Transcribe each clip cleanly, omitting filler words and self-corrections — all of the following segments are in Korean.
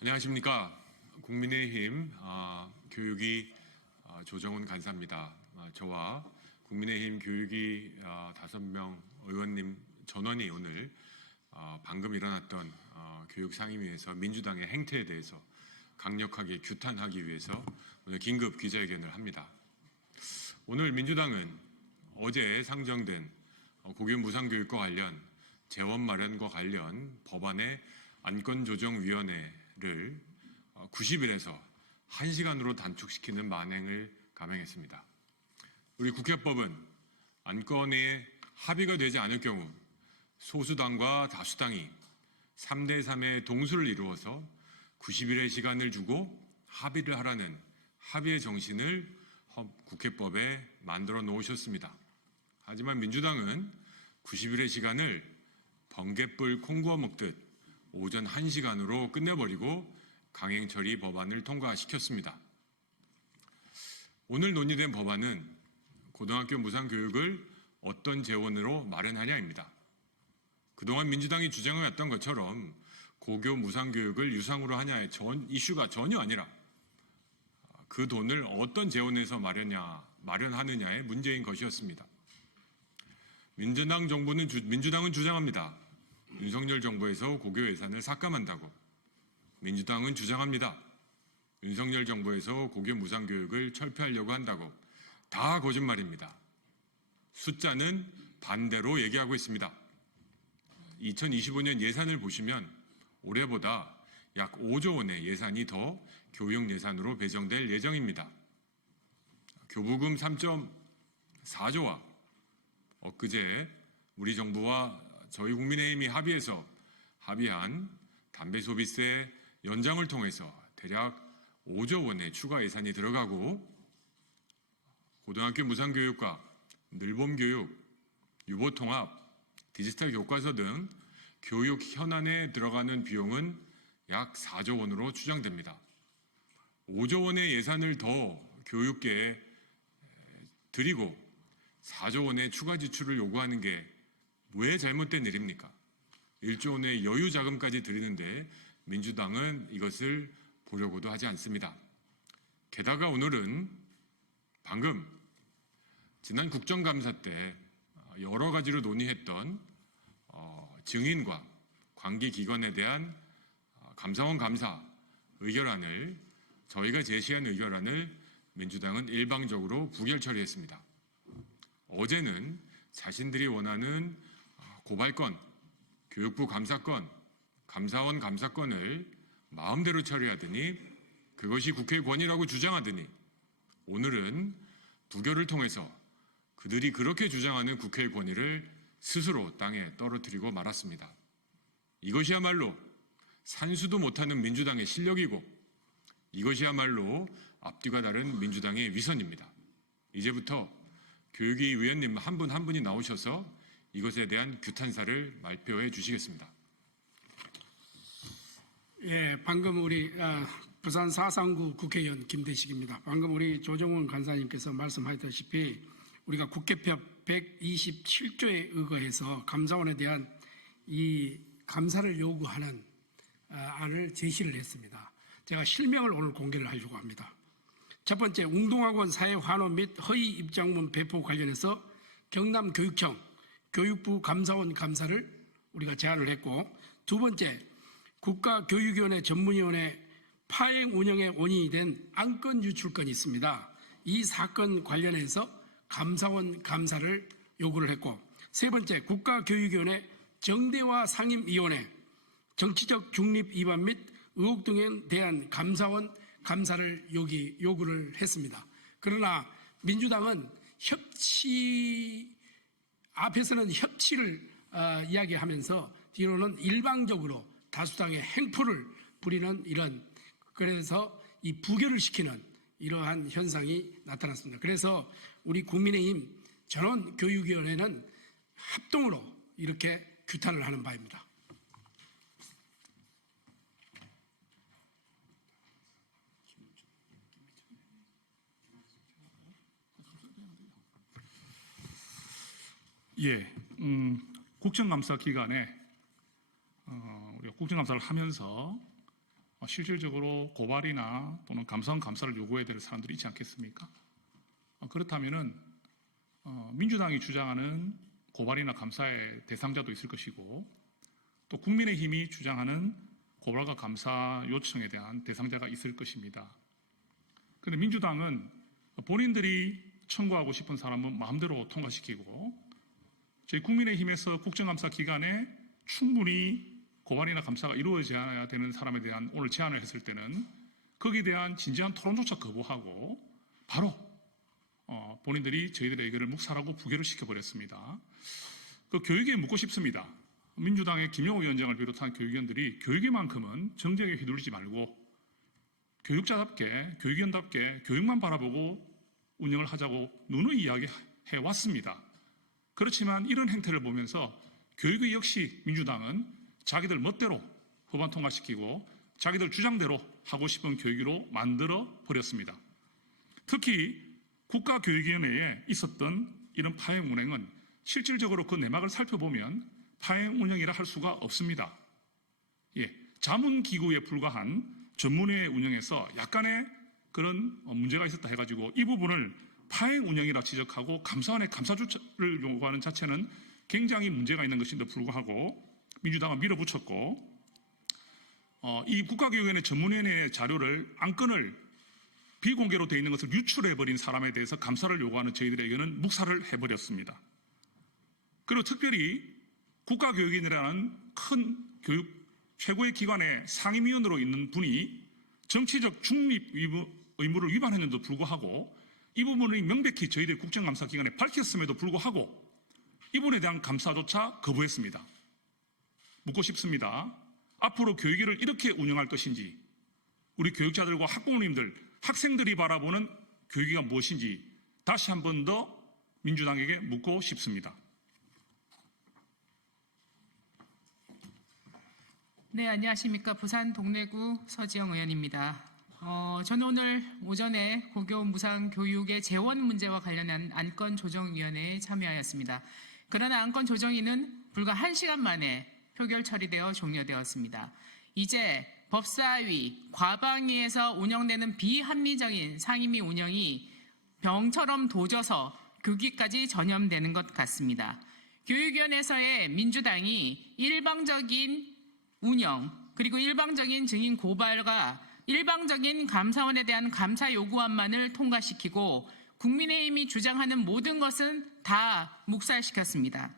안녕하십니까. 국민의힘 교육위 조정훈 간사입니다. 저와 국민의힘 교육위 5명 의원님 전원이 오늘 방금 일어났던 교육상임위에서 민주당의 행태에 대해서 강력하게 규탄하기 위해서 오늘 긴급 기자회견을 합니다. 오늘 민주당은 어제 상정된 고교 무상교육과 관련 재원 마련과 관련 법안의 안건조정위원회를 90일에서 1시간으로 단축시키는 만행을 감행했습니다. 우리 국회법은 안건에 합의가 되지 않을 경우 소수당과 다수당이 3대3의 동수를 이루어서 90일의 시간을 주고 합의를 하라는 합의의 정신을 국회법에 만들어 놓으셨습니다. 하지만 민주당은 90일의 시간을 번갯불 콩구워 먹듯 오전 1시간으로 끝내버리고 강행처리 법안을 통과시켰습니다. 오늘 논의된 법안은 고등학교 무상교육을 어떤 재원으로 마련하냐입니다. 그동안 민주당이 주장해왔던 것처럼 고교 무상교육을 유상으로 하냐의 이슈가 전혀 아니라 그 돈을 어떤 재원에서 마련하느냐의 문제인 것이었습니다. 민주당은 주장합니다. 윤석열 정부에서 고교 예산을 삭감한다고. 민주당은 주장합니다. 윤석열 정부에서 고교 무상교육을 철폐하려고 한다고. 다 거짓말입니다. 숫자는 반대로 얘기하고 있습니다. 2025년 예산을 보시면 올해보다 약 5조 원의 예산이 더 교육 예산으로 배정될 예정입니다. 교부금 3.4조와 엊그제 우리 정부와 저희 국민의힘이 합의한 담배소비세 연장을 통해서 대략 5조 원의 추가 예산이 들어가고 고등학교 무상교육과 늘봄교육, 유보통합, 디지털 교과서 등 교육 현안에 들어가는 비용은 약 4조 원으로 추정됩니다. 5조 원의 예산을 더 교육계에 드리고 4조 원의 추가 지출을 요구하는 게 왜 잘못된 일입니까? 1조 원의 여유 자금까지 드리는데 민주당은 이것을 보려고도 하지 않습니다. 게다가 오늘은 방금 지난 국정감사 때 여러 가지로 논의했던 증인과 관계기관에 대한 감사원 감사 의결안을 저희가 제시한 의결안을 민주당은 일방적으로 부결 처리했습니다. 어제는 자신들이 원하는 고발건, 교육부 감사건, 감사원 감사건을 마음대로 처리하더니 그것이 국회의 권위라고 주장하더니 오늘은 부결을 통해서 그들이 그렇게 주장하는 국회의 권위를 스스로 땅에 떨어뜨리고 말았습니다. 이것이야말로 산수도 못하는 민주당의 실력이고 이것이야말로 앞뒤가 다른 민주당의 위선입니다. 이제부터 교육위 위원님 한 분 한 분이 나오셔서 이것에 대한 규탄사를 발표해 주시겠습니다. 예, 방금 우리 부산 439 국회의원 김대식입니다. 방금 우리 조정훈 간사님께서 말씀하셨다시피 우리가 국회법 127조에 의거해서 감사원에 대한 이 감사를 요구하는 안을 제시를 했습니다. 제가 실명을 오늘 공개를 하려고 합니다. 첫 번째, 웅동학원 사회 환호 및 허위 입장문 배포 관련해서 경남교육청 교육부 감사원 감사를 우리가 제안을 했고, 두 번째, 국가교육위원회 전문위원회 파행 운영의 원인이 된 안건 유출건이 있습니다. 이 사건 관련해서 감사원 감사를 요구를 했고, 세 번째, 국가교육위원회 정대화 상임위원회 정치적 중립 위반 및 의혹 등에 대한 감사원 감사를 요구를 했습니다. 그러나 민주당은 앞에서는 협치를 이야기하면서 뒤로는 일방적으로 다수당의 행포를 부리는 그래서 이 부결을 시키는 이러한 현상이 나타났습니다. 그래서 우리 국민의힘 전원교육위원회는 합동으로 이렇게 규탄을 하는 바입니다. 예, 국정감사 기간에 우리가 국정감사를 하면서 실질적으로 고발이나 또는 감사원 감사를 요구해야 될 사람들이 있지 않겠습니까? 그렇다면은 민주당이 주장하는 고발이나 감사의 대상자도 있을 것이고 또 국민의힘이 주장하는 고발과 감사 요청에 대한 대상자가 있을 것입니다. 그런데 민주당은 본인들이 청구하고 싶은 사람은 마음대로 통과시키고 저희 국민의힘에서 국정감사 기간에 충분히 고발이나 감사가 이루어져야 되는 사람에 대한 오늘 제안을 했을 때는 거기에 대한 진지한 토론조차 거부하고 바로 본인들이 저희들의 의견을 묵살하고 부결을 시켜버렸습니다. 그 교육에 묻고 싶습니다. 민주당의 김영호 위원장을 비롯한 교육위원들이 교육에만큼은 정쟁에 휘둘리지 말고 교육자답게 교육위원답게 교육만 바라보고 운영을 하자고 누누이 이야기해 왔습니다. 그렇지만 이런 행태를 보면서 교육의 역시 민주당은 자기들 멋대로 법안 통과시키고 자기들 주장대로 하고 싶은 교육으로 만들어 버렸습니다. 특히 국가교육위원회에 있었던 이런 파행 운행은 실질적으로 그 내막을 살펴보면 파행 운영이라 할 수가 없습니다. 자문기구에 불과한 전문회 운영에서 약간의 그런 문제가 있었다 해가지고 이 부분을 파행 운영이라 지적하고 감사원의 감사조치를 요구하는 자체는 굉장히 문제가 있는 것인데 불구하고 민주당은 밀어붙였고 이 국가교육위원회 전문위원회 자료를 안건을 비공개로 되어 있는 것을 유출해버린 사람에 대해서 감사를 요구하는 저희들의 의견은 묵살을 해버렸습니다. 그리고 특별히 국가교육위원회라는 큰 교육 최고의 기관의 상임위원으로 있는 분이 정치적 중립 의무를 위반했는데도 불구하고 이 부분을 명백히 저희들의 국정감사 기관에 밝혔음에도 불구하고 이분에 대한 감사조차 거부했습니다. 묻고 싶습니다. 앞으로 교육위를 이렇게 운영할 것인지 우리 교육자들과 학부모님들, 학생들이 바라보는 교육위가 무엇인지 다시 한 번 더 민주당에게 묻고 싶습니다. 네, 안녕하십니까. 부산 동래구 서지영 의원입니다. 저는 오늘 오전에 고교 무상교육의 재원 문제와 관련한 안건조정위원회에 참여하였습니다. 그러나 안건조정위는 불과 1시간 만에 표결 처리되어 종료되었습니다. 이제 법사위, 과방위에서 운영되는 비합리적인 상임위 운영이 병처럼 도져서 교기까지 전염되는 것 같습니다. 교육위원회에서의 민주당이 일방적인 운영, 그리고 일방적인 증인 고발과 일방적인 감사원에 대한 감사 요구안만을 통과시키고 국민의힘이 주장하는 모든 것은 다 묵살시켰습니다.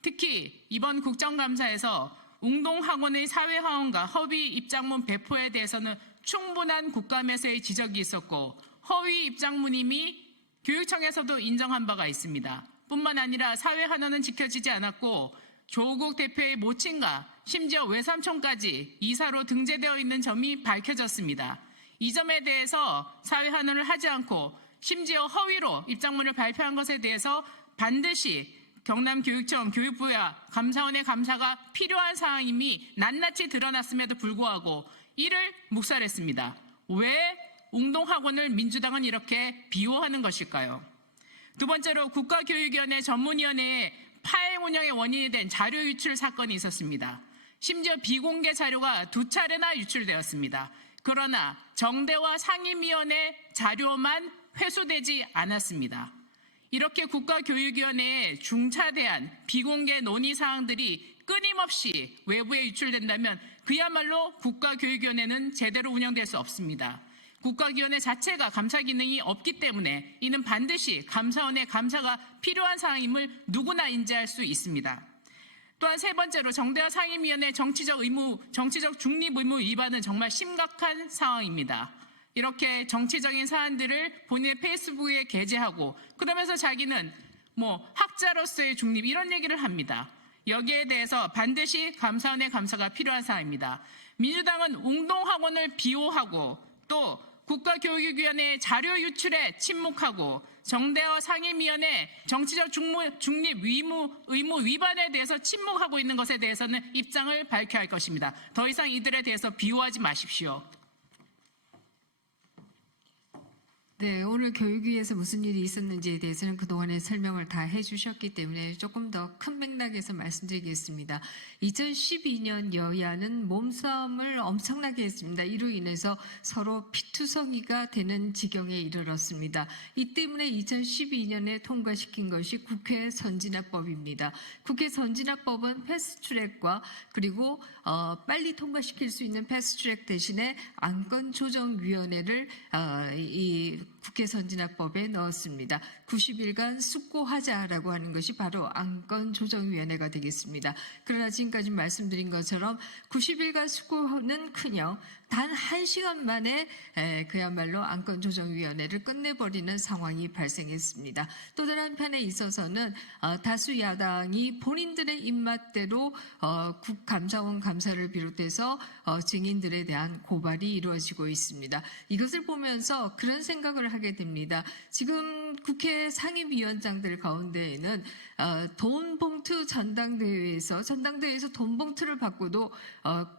특히 이번 국정감사에서 웅동학원의 사회화원과 허위 입장문 배포에 대해서는 충분한 국감에서의 지적이 있었고 허위 입장문임이 교육청에서도 인정한 바가 있습니다. 뿐만 아니라 사회환원은 지켜지지 않았고 조국 대표의 모친과 심지어 외삼촌까지 이사로 등재되어 있는 점이 밝혀졌습니다. 이 점에 대해서 사회환원을 하지 않고 심지어 허위로 입장문을 발표한 것에 대해서 반드시 경남교육청 교육부와 감사원의 감사가 필요한 사항임이 낱낱이 드러났음에도 불구하고 이를 묵살했습니다. 왜 웅동학원을 민주당은 이렇게 비호하는 것일까요? 두 번째로 국가교육위원회 전문위원회에 파행 운영의 원인이 된 자료 유출 사건이 있었습니다. 심지어 비공개 자료가 2차례나 유출되었습니다. 그러나 정대와 상임위원회 자료만 회수되지 않았습니다. 이렇게 국가교육위원회에 중차대한 비공개 논의 사항들이 끊임없이 외부에 유출된다면 그야말로 국가교육위원회는 제대로 운영될 수 없습니다. 국가위원회 자체가 감사 기능이 없기 때문에 이는 반드시 감사원의 감사가 필요한 사항임을 누구나 인지할 수 있습니다. 또한 세 번째로 정대와 상임위원회 정치적 중립 의무 위반은 정말 심각한 상황입니다. 이렇게 정치적인 사안들을 본인의 페이스북에 게재하고 그러면서 자기는 학자로서의 중립 이런 얘기를 합니다. 여기에 대해서 반드시 감사원의 감사가 필요한 사항입니다. 민주당은 웅동학원을 비호하고 또 국가교육위원회 자료 유출에 침묵하고 정대와 상임위원회 정치적 중립 의무 위반에 대해서 침묵하고 있는 것에 대해서는 입장을 밝혀야 할 것입니다. 더 이상 이들에 대해서 비호하지 마십시오. 네, 오늘 교육위에서 무슨 일이 있었는지에 대해서는 그동안에 설명을 다 해주셨기 때문에 조금 더 큰 맥락에서 말씀드리겠습니다. 2012년 여야는 몸싸움을 엄청나게 했습니다. 이로 인해서 서로 피투성이가 되는 지경에 이르렀습니다. 이 때문에 2012년에 통과시킨 것이 국회 선진화법입니다. 국회 선진화법은 패스트트랙과 그리고 빨리 통과시킬 수 있는 패스트트랙 대신에 안건조정위원회를 이 국회 선진화법에 넣었습니다. 90일간 숙고하자라고 하는 것이 바로 안건조정위원회가 되겠습니다. 그러나 지금까지 말씀드린 것처럼 90일간 숙고는커녕 단 1시간 만에 그야말로 안건조정위원회를 끝내버리는 상황이 발생했습니다. 또 다른 한편에 있어서는 다수 야당이 본인들의 입맛대로 국감사원 감사를 비롯해서 증인들에 대한 고발이 이루어지고 있습니다. 이것을 보면서 그런 생각을 하게 됩니다. 지금 국회 상임위원장들 가운데에는 돈 봉투 전당대회에서 돈 봉투를 받고도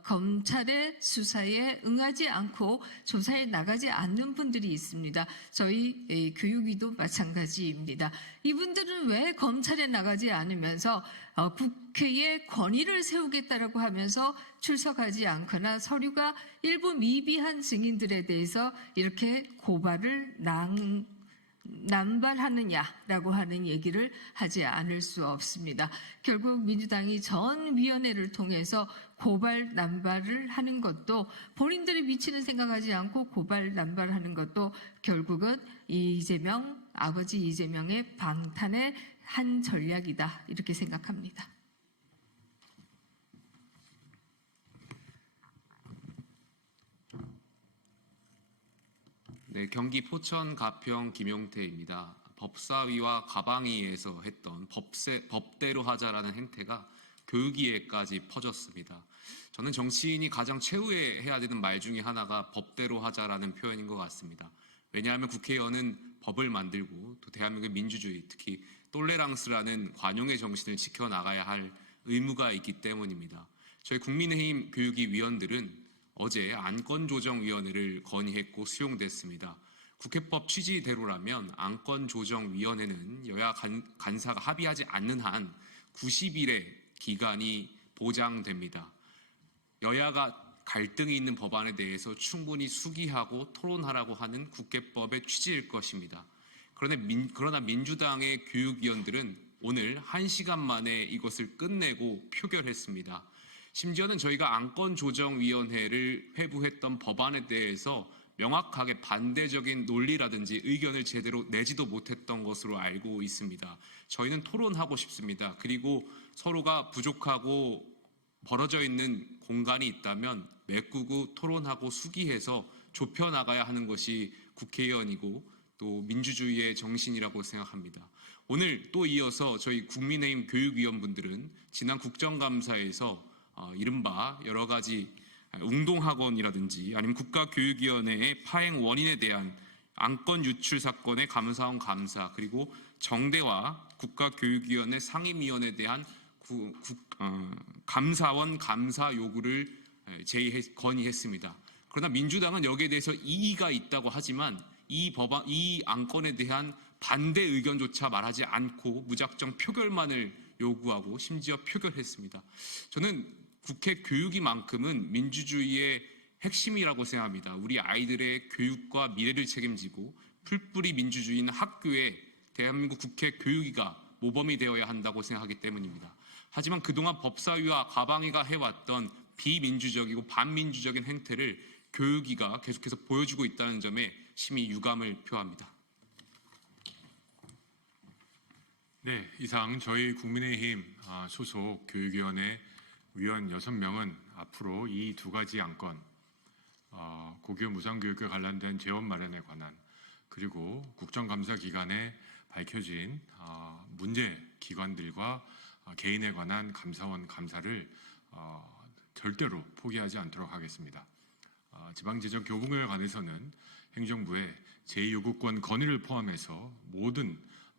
검찰의 수사에 응하지 않고 조사에 나가지 않는 분들이 있습니다. 저희 교육위도 마찬가지입니다. 이분들은 왜 검찰에 나가지 않으면서 국회에 권위를 세우겠다라고 하면서 출석하지 않거나 서류가 일부 미비한 증인들에 대해서 이렇게 고발을 남발하느냐라고 하는 얘기를 하지 않을 수 없습니다. 결국 민주당이 전 위원회를 통해서 고발 남발을 하는 것도 본인들이 미치는 생각하지 않고 고발 남발하는 것도 결국은 아버지 이재명의 방탄의 한 전략이다 이렇게 생각합니다. 네, 경기 포천 가평 김용태입니다. 법사위와 가방위에서 했던 법대로 하자라는 행태가 교육위에까지 퍼졌습니다. 저는 정치인이 가장 최후에 해야 되는 말 중에 하나가 법대로 하자라는 표현인 것 같습니다. 왜냐하면 국회의원은 법을 만들고 또 대한민국의 민주주의, 특히 똘레랑스라는 관용의 정신을 지켜나가야 할 의무가 있기 때문입니다. 저희 국민의힘 교육위 위원들은 어제 안건조정위원회를 건의했고 수용됐습니다. 국회법 취지대로라면 안건조정위원회는 여야 간사가 합의하지 않는 한 90일의 기간이 보장됩니다. 여야가 갈등이 있는 법안에 대해서 충분히 수기하고 토론하라고 하는 국회법의 취지일 것입니다. 그러나 민주당의 교육위원들은 오늘 1시간 만에 이것을 끝내고 표결했습니다. 심지어는 저희가 안건조정위원회를 회부했던 법안에 대해서 명확하게 반대적인 논리라든지 의견을 제대로 내지도 못했던 것으로 알고 있습니다. 저희는 토론하고 싶습니다. 그리고 서로가 부족하고 벌어져 있는 공간이 있다면 메꾸고 토론하고 수기해서 좁혀나가야 하는 것이 국회의원이고 또 민주주의의 정신이라고 생각합니다. 오늘 또 이어서 저희 국민의힘 교육위원분들은 지난 국정감사에서 이른바 여러 가지 웅동학원이라든지 아니면 국가교육위원회의 파행 원인에 대한 안건 유출 사건의 감사원 감사 그리고 정대와 국가교육위원회 상임위원회에 대한 감사원 감사 요구를 건의했습니다. 그러나 민주당은 여기에 대해서 이의가 있다고 하지만 이 안건에 대한 반대 의견조차 말하지 않고 무작정 표결만을 요구하고 심지어 표결했습니다. 저는 국회 교육위만큼은 민주주의의 핵심이라고 생각합니다. 우리 아이들의 교육과 미래를 책임지고 풀뿌리 민주주의는 학교에 대한민국 국회 교육위가 모범이 되어야 한다고 생각하기 때문입니다. 하지만 그동안 법사위와 가방위가 해왔던 비민주적이고 반민주적인 행태를 교육위가 계속해서 보여주고 있다는 점에 심히 유감을 표합니다. 네, 이상 저희 국민의힘 소속 교육위원회 위원 6명은 앞으로 이 두 가지 안건, 고교 무상교육과 관련된 재원 마련에 관한 그리고 국정감사 기간에 밝혀진 문제 기관들과 개인에 관한 감사원 감사를 절대로 포기하지 않도록 하겠습니다. 지방지적 교부금에 관해서는 행정부의 제2요구권 건의를 포함해서 모든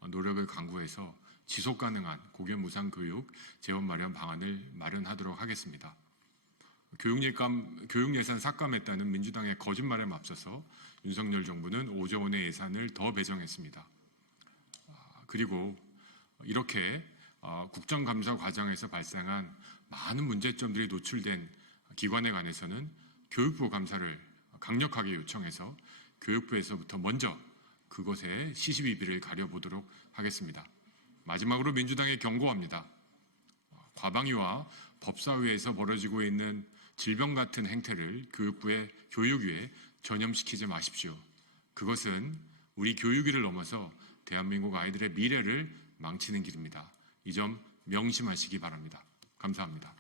노력을 강구해서 지속 가능한 고교 무상 교육 재원 마련 방안을 마련하도록 하겠습니다. 교육 예산 삭감했다는 민주당의 거짓말에 맞서서 윤석열 정부는 5조 원의 예산을 더 배정했습니다. 그리고 이렇게 국정감사 과정에서 발생한 많은 문제점들이 노출된 기관에 관해서는 교육부 감사를 강력하게 요청해서 교육부에서부터 먼저 그것에 시시비비를 가려보도록 하겠습니다. 마지막으로 민주당에 경고합니다. 과방위와 법사위에서 벌어지고 있는 질병 같은 행태를 교육위에 전염시키지 마십시오. 그것은 우리 교육위를 넘어서 대한민국 아이들의 미래를 망치는 길입니다. 이 점 명심하시기 바랍니다. 감사합니다.